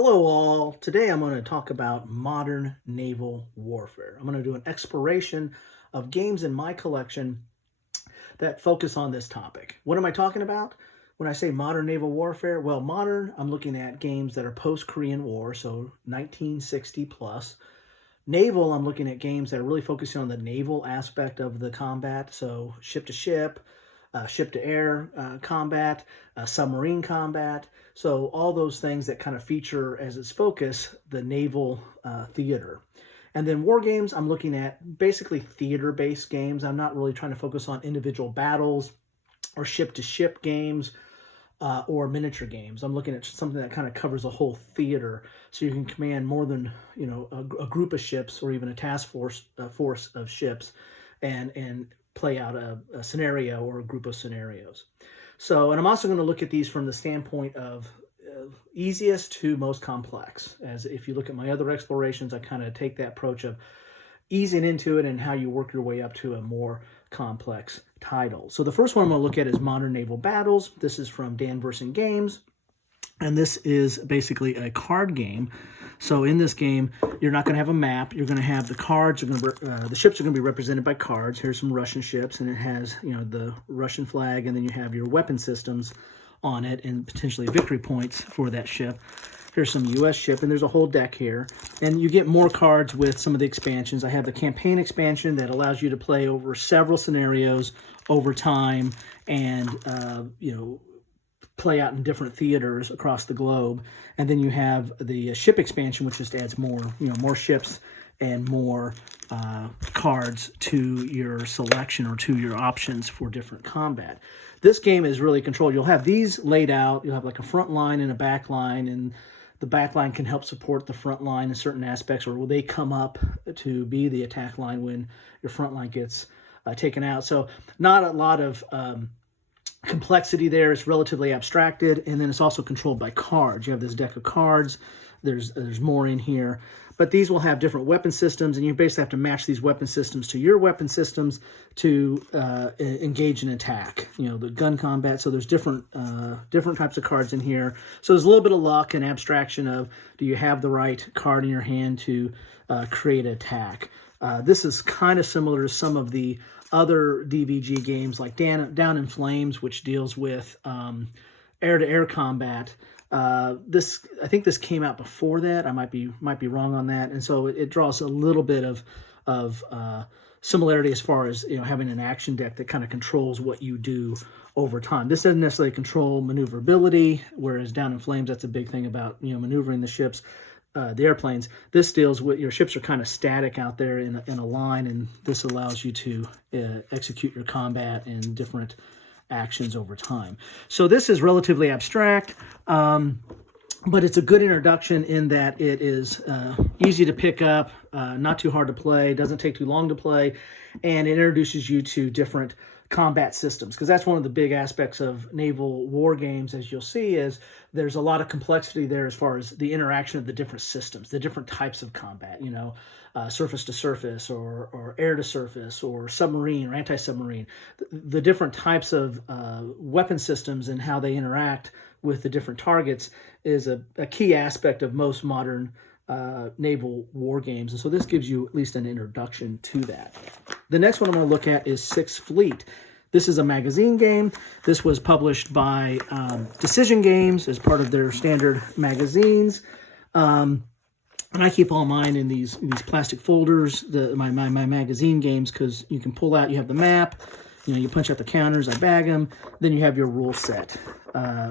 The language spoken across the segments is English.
Hello all. Today I'm going to talk about modern naval warfare. I'm going to do an exploration of games in my collection that focus on this topic. What am I talking about? When I say modern naval warfare, well, modern, I'm looking at games that are post-Korean War, so 1960 plus. Naval, I'm looking at games that are really focusing on the naval aspect of the combat, so ship to ship to air combat, submarine combat. So all those things that kind of feature as its focus the naval theater. And then war games, I'm looking at basically theater-based games. I'm not really trying to focus on individual battles or ship-to-ship games or miniature games. I'm looking at something that kind of covers a whole theater, so you can command more than a group of ships or even a task force of ships, and play out a scenario or a group of scenarios. So, and I'm also going to look at these from the standpoint of easiest to most complex. As if you look at my other explorations, I kind of take that approach of easing into it and how you work your way up to a more complex title. So the first one I'm going to look at is Modern Naval Battles. This is from Danvers and Games, and this is basically a card game. So in this game, you're not going to have a map. You're going to have the cards. The ships are going to be represented by cards. Here's some Russian ships, and it has the Russian flag, and then you have your weapon systems on it and potentially victory points for that ship. Here's some U.S. ship, and there's a whole deck here. And you get more cards with some of the expansions. I have the campaign expansion that allows you to play over several scenarios over time and, play out in different theaters across the globe. And then you have the ship expansion, which just adds more ships and more cards to your selection or to your options for different combat. This game is really controlled. You'll have these laid out. You'll have like a front line and a back line, and the back line can help support the front line in certain aspects, or will they come up to be the attack line when your front line gets taken out. So not a lot of complexity there. It's relatively abstracted, and then it's also controlled by cards. You have this deck of cards. There's more in here, but these will have different weapon systems, and you basically have to match these weapon systems to your weapon systems to engage an attack. The gun combat. So there's different types of cards in here. So there's a little bit of luck and abstraction of, do you have the right card in your hand to create an attack. This is kind of similar to some of the other DVG games like Down in Flames, which deals with air-to-air combat. I think this came out before that. I might be wrong on that, and so it draws a little bit of similarity as far as having an action deck that kind of controls what you do over time. This doesn't necessarily control maneuverability, whereas Down in Flames, that's a big thing about maneuvering the ships. The airplanes. This deals with your ships are kind of static out there in a line, and this allows you to execute your combat and different actions over time. So this is relatively abstract, but it's a good introduction in that it is easy to pick up, not too hard to play, doesn't take too long to play, and it introduces you to different combat systems, because that's one of the big aspects of naval war games, as you'll see, is there's a lot of complexity there as far as the interaction of the different systems, the different types of combat, surface to surface or air to surface or submarine or anti-submarine. The different types of weapon systems and how they interact with the different targets is a key aspect of most modern naval war games. And so this gives you at least an introduction to that. The next one I'm going to look at is Sixth Fleet. This is a magazine game. This was published by Decision Games as part of their standard magazines. And I keep all mine in these plastic folders, my magazine games, because you can pull out, you have the map, you punch out the counters, I bag them, then you have your rule set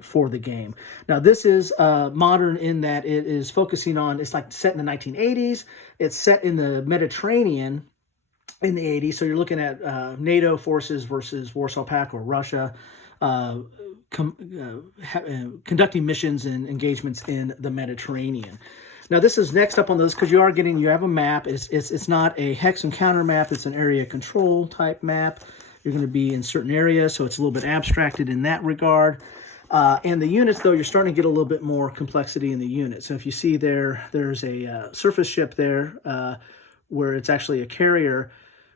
for the game. Now, this is modern in that it is focusing on, it's like set in the 1980s. It's set in the Mediterranean in the 80s. So you're looking at NATO forces versus Warsaw Pact or Russia conducting missions and engagements in the Mediterranean. Now, this is next up on the list because you have a map. It's not a hex and counter map. It's an area control type map. You're going to be in certain areas, so it's a little bit abstracted in that regard. And the units, though, you're starting to get a little bit more complexity in the units. So if you see there's a surface ship there where it's actually a carrier,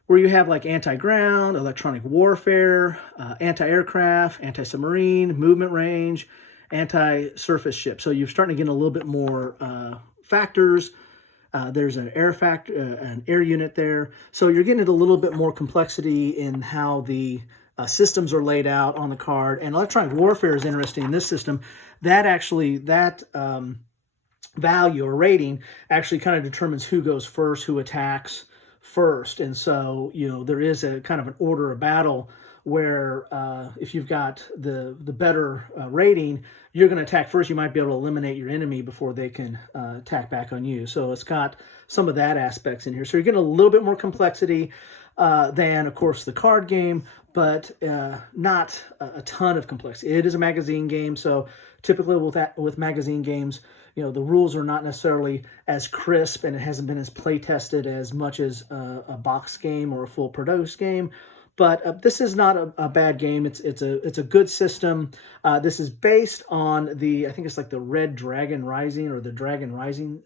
where you have like anti-ground, electronic warfare, anti-aircraft, anti-submarine, movement range, anti-surface ship. So you're starting to get a little bit more factors. There's an air unit there. So you're getting into a little bit more complexity in how the systems are laid out on the card. And electronic warfare is interesting in this system. That value or rating actually kind of determines who goes first, who attacks first. And so, there is a kind of an order of battle where if you've got the better rating, you're going to attack first. You might be able to eliminate your enemy before they can attack back on you. So it's got some of that aspects in here. So you're getting a little bit more complexity than, of course, the card game, but not a ton of complexity. It is a magazine game, so typically with magazine games, the rules are not necessarily as crisp, and it hasn't been as play tested as much as a box game or a full produced game. But this is not a bad game. It's a good system. This is based on I think it's like the Red Dragon Rising or the Dragon Rising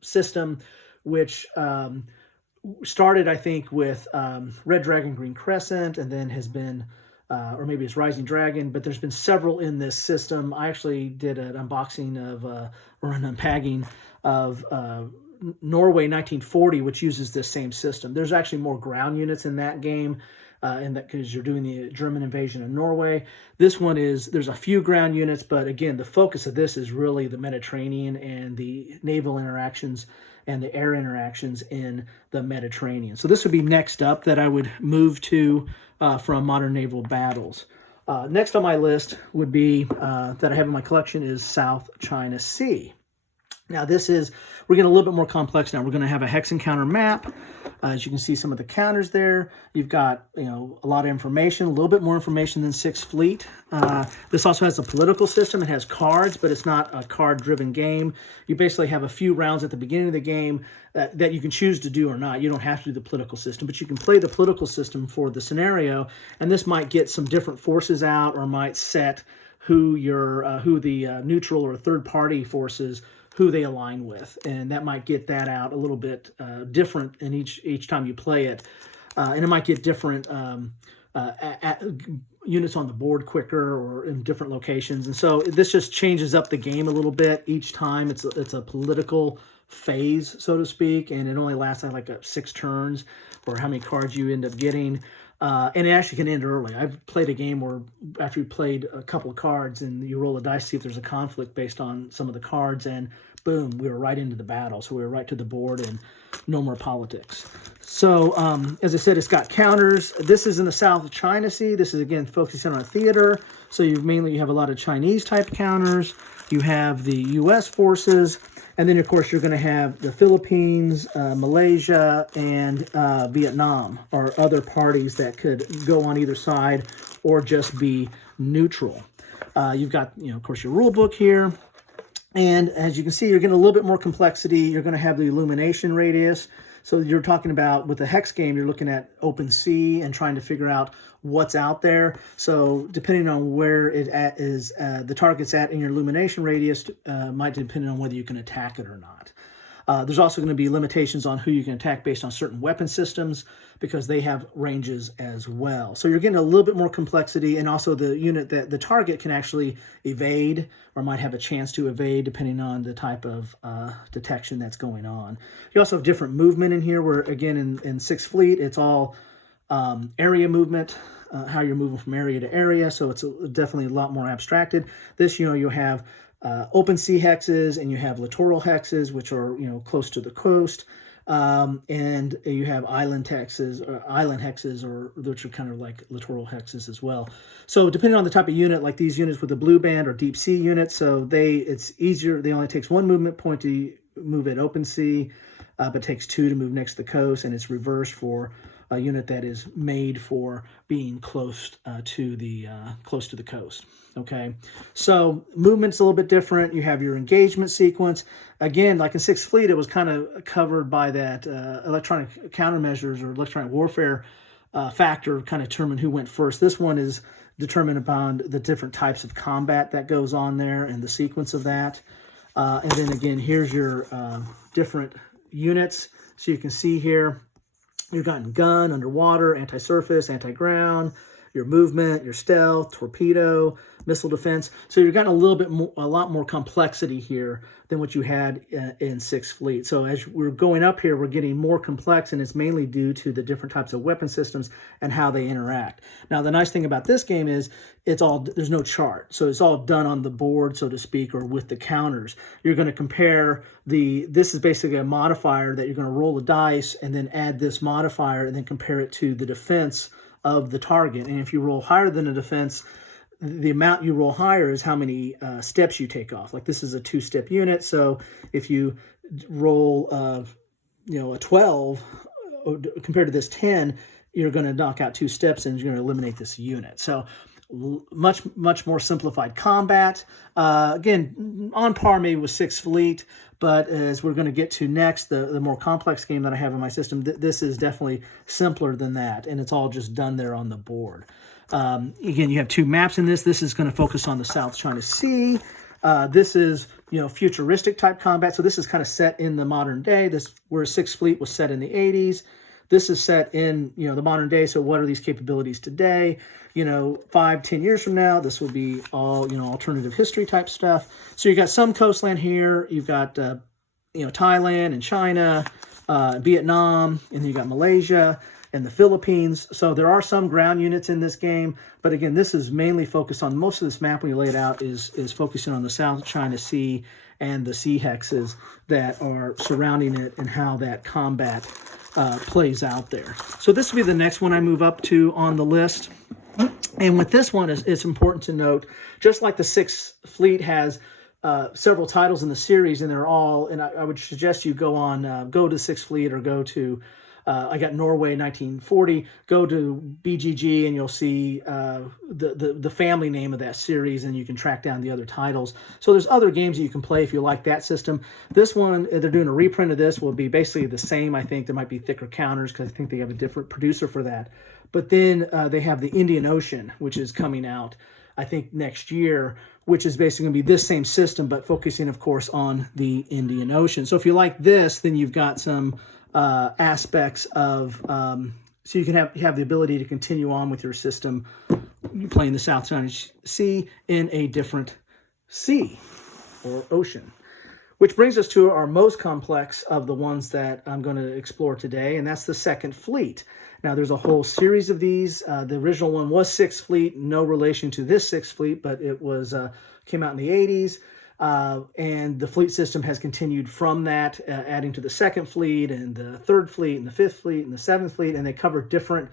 system, which started, I think, with Red Dragon Green Crescent, and then has been, or maybe it's Rising Dragon, but there's been several in this system. I actually did an unboxing of, or an unpacking of Norway 1940, which uses this same system. There's actually more ground units in that game, because you're doing the German invasion of Norway. This one there's a few ground units, but again, the focus of this is really the Mediterranean and the naval interactions and the air interactions in the Mediterranean. So this would be next up that I would move to from Modern Naval Battles. Next on my list would be, that I have in my collection, is South China Sea. Now we're getting a little bit more complex now. We're going to have a hex and counter map. As you can see, some of the counters there. You've got, a lot of information, a little bit more information than Sixth Fleet. This also has a political system. It has cards, but it's not a card-driven game. You basically have a few rounds at the beginning of the game that you can choose to do or not. You don't have to do the political system, but you can play the political system for the scenario, and this might get some different forces out, or might set who the neutral or third-party forces, who they align with, and that might get that out a little bit different in each time you play it, and it might get different units on the board quicker or in different locations, and so this just changes up the game a little bit each time. It's a political phase, so to speak, and it only lasts like 6 turns, or how many cards you end up getting. And it actually can end early. I've played a game where after you played a couple of cards and you roll a dice to see if there's a conflict based on some of the cards, and boom, we were right into the battle. So we were right to the board and no more politics. So as I said, it's got counters. This is in the South China Sea. This is, again, focusing on theater. So you have a lot of Chinese type counters. You have the U.S. forces. And then, of course, you're going to have the Philippines, Malaysia, and Vietnam, or other parties that could go on either side or just be neutral. You've got, of course, your rule book here. And as you can see, you're getting a little bit more complexity. You're going to have the illumination radius. So you're talking about, with the hex game, you're looking at open sea and trying to figure out what's out there. So depending on where the target's at in your illumination radius, might depend on whether you can attack it or not. There's also going to be limitations on who you can attack based on certain weapon systems, because they have ranges as well. So you're getting a little bit more complexity, and also the unit that the target can actually evade, or might have a chance to evade, depending on the type of detection that's going on. You also have different movement in here, where, again, in Sixth Fleet, it's all area movement, how you're moving from area to area, so it's definitely a lot more abstracted. This, you have open sea hexes, and you have littoral hexes, which are close to the coast, and you have island hexes, or which are kind of like littoral hexes as well. So depending on the type of unit, like these units with the blue band are deep sea units, so it's easier. They only takes 1 movement point to move at open sea, but takes 2 to move next to the coast, and it's reversed for a unit that is made for being close to the coast. Okay, so movement's a little bit different. You have your engagement sequence. Again, like in Sixth Fleet, it was kind of covered by that electronic countermeasures or electronic warfare factor, kind of determine who went first. This one is determined upon the different types of combat that goes on there and the sequence of that. And then again, here's your different units. So you can see here, you've got gun, underwater, anti-surface, anti-ground. your movement, your stealth, torpedo, missile defense. So you're getting a lot more complexity here than what you had in 6th Fleet. So as we're going up here, we're getting more complex, and it's mainly due to the different types of weapon systems and how they interact. Now, the nice thing about this game is there's no chart. So it's all done on the board, so to speak, or with the counters. You're going to compare this is basically a modifier that you're going to roll the dice and then add this modifier and then compare it to the defense of the target. And if you roll higher than the defense, the amount you roll higher is how many steps you take off. Like this is a 2-step unit, so if you roll a 12 compared to this 10, you're going to knock out 2 steps and you're going to eliminate this unit. So much more simplified combat. Again, on par maybe with 6th Fleet, but as we're going to get to next, the more complex game that I have in my system, this is definitely simpler than that, and it's all just done there on the board. Again, you have 2 maps in this. This is going to focus on the South China Sea. This is, futuristic type combat. So this is kind of set in the modern day. Where 6th Fleet was set in the 80s. This is set in, the modern day. So what are these capabilities today? 5-10 years from now, this will be all, alternative history type stuff. So you got some coastland here. You've got, Thailand and China, Vietnam, and then you got Malaysia and the Philippines. So there are some ground units in this game, but again, this is mainly focused on, most of this map when you lay it out is focusing on the South China Sea and the sea hexes that are surrounding it and how that combat plays out there. So this will be the next one I move up to on the list. And with this one, it's important to note, just like the 6th Fleet has several titles in the series, and they're all, and I would suggest you go to 6th Fleet or go to, I got Norway 1940, go to BGG and you'll see the family name of that series, and you can track down the other titles. So there's other games that you can play if you like that system. This one, they're doing a reprint of this, will be basically the same. I think there might be thicker counters because I think they have a different producer for that. But then they have the Indian Ocean, which is coming out, I think, next year, which is basically going to be this same system, but focusing, of course, on the Indian Ocean. So if you like this, then you've got some aspects of, so you can have the ability to continue on with your system. You're playing the South China Sea in a different sea or ocean. Which brings us to our most complex of the ones that I'm going to explore today, and that's the 2nd Fleet. Now, there's a whole series of these. The original one was 6th Fleet, no relation to this 6th Fleet, but it was came out in the 80s. And the fleet system has continued from that, adding to the 2nd Fleet and the 3rd Fleet and the 5th Fleet and the 7th Fleet, and they cover different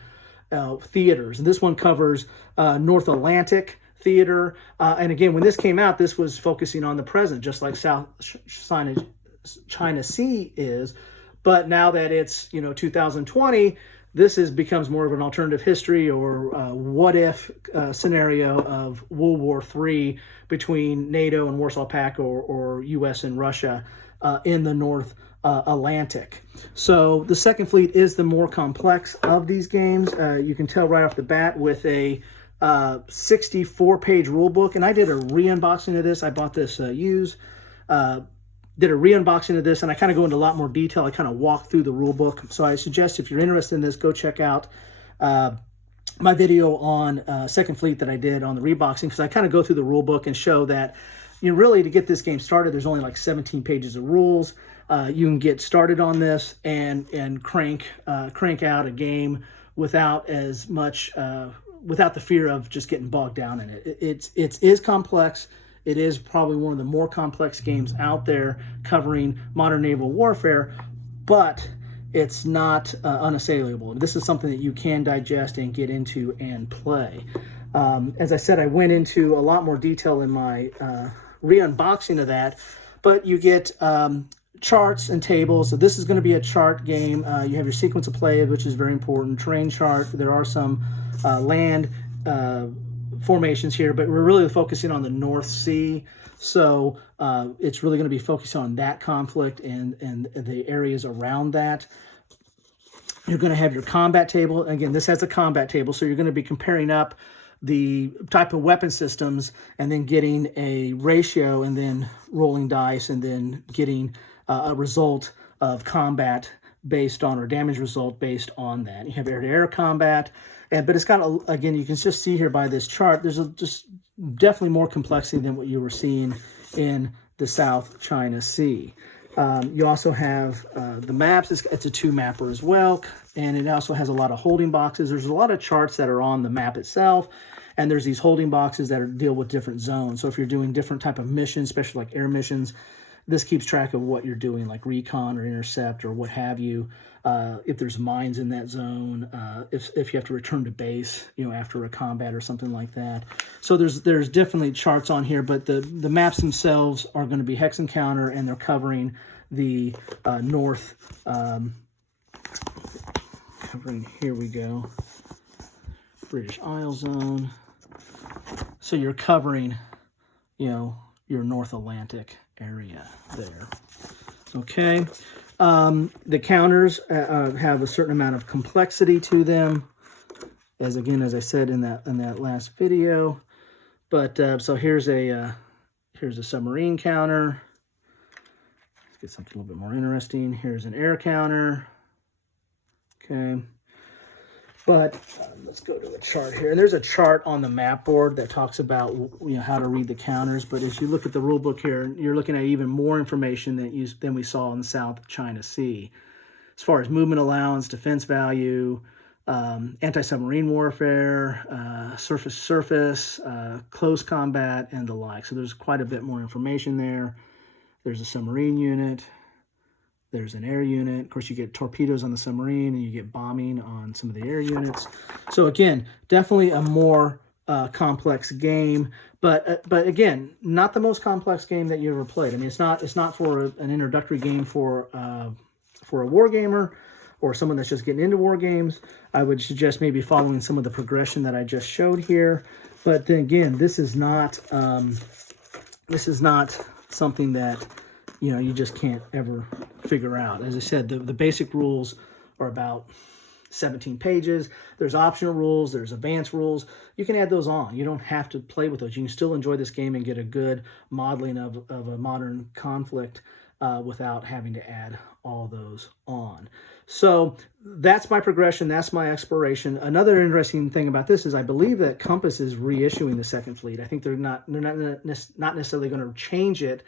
theaters. And this one covers North Atlantic theater. And again, when this came out, this was focusing on the present, just like South China Sea is. But now that it's 2020, this becomes more of an alternative history or what if scenario of World War III between NATO and Warsaw Pact or U.S. and Russia in the North Atlantic. So the 2nd Fleet is the more complex of these games. You can tell right off the bat with a 64-page rule book, and I did a re-unboxing of this. I bought this used. Did a re-unboxing of this, and I kind of go into a lot more detail. I kind of walk through the rule book. So I suggest if you're interested in this, go check out my video on 2nd Fleet that I did on the reboxing, because I kind of go through the rule book and show that really to get this game started, there's only like 17 pages of rules. You can get started on this and crank out a game without as much without the fear of just getting bogged down in it. It is complex. It is probably one of the more complex games out there covering modern naval warfare, but it's not unassailable. This is something that you can digest and get into and play. As I said, I went into a lot more detail in my re-unboxing of that, but you get charts and tables. So this is going to be a chart game. You have your sequence of play, which is very important. Terrain chart. There are some land formations here, but we're really focusing on the North Sea. So it's really going to be focused on that conflict and the areas around that. You're going to have your combat table. Again, this has a combat table, so you're going to be comparing up the type of weapon systems and then getting a ratio and then rolling dice and then getting a result of combat based on, or damage result based on that. You have air-to-air combat. But it's got, again, you can just see here by this chart, there's just definitely more complexity than what you were seeing in the South China Sea. You also have the maps. It's a 2-mapper as well, and it also has a lot of holding boxes. There's a lot of charts that are on the map itself, and there's these holding boxes that deal with different zones. So if you're doing different type of missions, especially like air missions, this keeps track of what you're doing, like recon or intercept or what have you. If there's mines in that zone, if you have to return to base, after a combat or something like that. So there's definitely charts on here, but the maps themselves are going to be hex encounter, and they're covering the north. Covering, here we go, British Isle zone. So you're covering, your North Atlantic area there. Okay. The counters have a certain amount of complexity to them, as I said in that last video. But so here's a submarine counter. Let's get something a little bit more interesting. Here's an air counter. Okay. But let's go to a chart here. And there's a chart on the map board that talks about how to read the counters. But as you look at the rule book here, you're looking at even more information than we saw in the South China Sea. As far as movement allowance, defense value, anti-submarine warfare, surface-to-surface, close combat, and the like. So there's quite a bit more information there. There's a submarine unit. There's an air unit. Of course, you get torpedoes on the submarine, and you get bombing on some of the air units. So again, definitely a more complex game, but again, not the most complex game that you ever played. I mean, it's not for an introductory game for a war gamer or someone that's just getting into war games. I would suggest maybe following some of the progression that I just showed here. But then again, this is not something that you just can't ever figure out. As I said, the basic rules are about 17 pages. There's optional rules. There's advanced rules. You can add those on. You don't have to play with those. You can still enjoy this game and get a good modeling of a modern conflict without having to add all those on. So that's my progression. That's my exploration. Another interesting thing about this is I believe that Compass is reissuing the Second Fleet. I think they're not necessarily going to change it.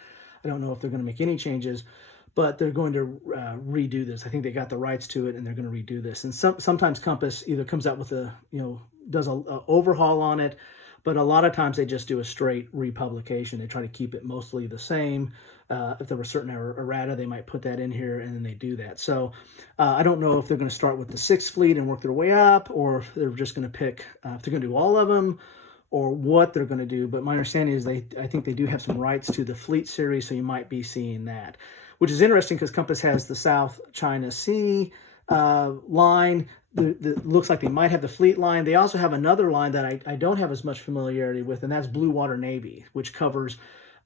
I don't know if they're going to make any changes, but they're going to redo this. I think they got the rights to it, and they're going to redo this. And sometimes Compass either comes out with does a overhaul on it, but a lot of times they just do a straight republication. They try to keep it mostly the same. If there were certain errata, they might put that in here, and then they do that. So I don't know if they're going to start with the Sixth Fleet and work their way up, or if they're just going to pick, if they're going to do all of them, or what they're going to do. But my understanding is I think they do have some rights to the Fleet series, so you might be seeing that, which is interesting because Compass has the South China Sea line. Looks like they might have the Fleet line. They also have another line that I don't have as much familiarity with, and that's Blue Water Navy, which covers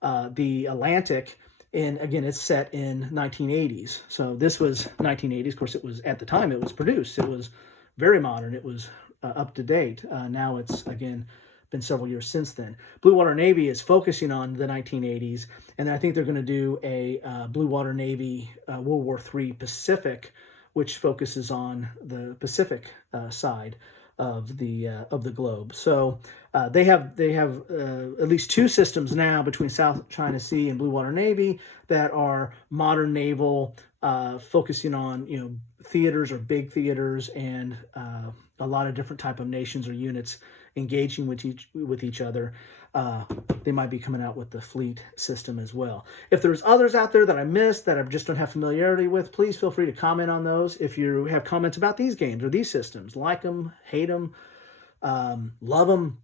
the Atlantic. And again, it's set in 1980s. So this was 1980s. Of course, it was at the time it was produced. It was very modern. It was up to date. Now it's, again, been several years since then. Blue Water Navy is focusing on the 1980s, and I think they're going to do a Blue Water Navy World War III Pacific, which focuses on the Pacific side of the globe. So they have at least 2 systems now between South China Sea and Blue Water Navy that are modern naval, focusing on theaters or big theaters, and a lot of different type of nations or units engaging with each other. They might be coming out with the fleet system as well. If there's others out there that I missed that I just don't have familiarity with, please feel free to comment on those. If you have comments about these games or these systems, like them, hate them, love them,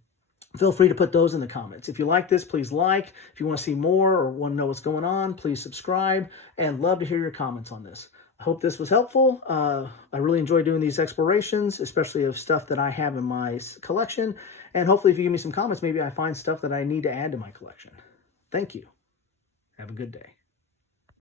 feel free to put those in the comments. If you like this, please like. If you want to see more or want to know what's going on, please subscribe, and love to hear your comments on this. I hope this was helpful. I really enjoy doing these explorations, especially of stuff that I have in my collection. And hopefully if you give me some comments, maybe I find stuff that I need to add to my collection. Thank you. Have a good day.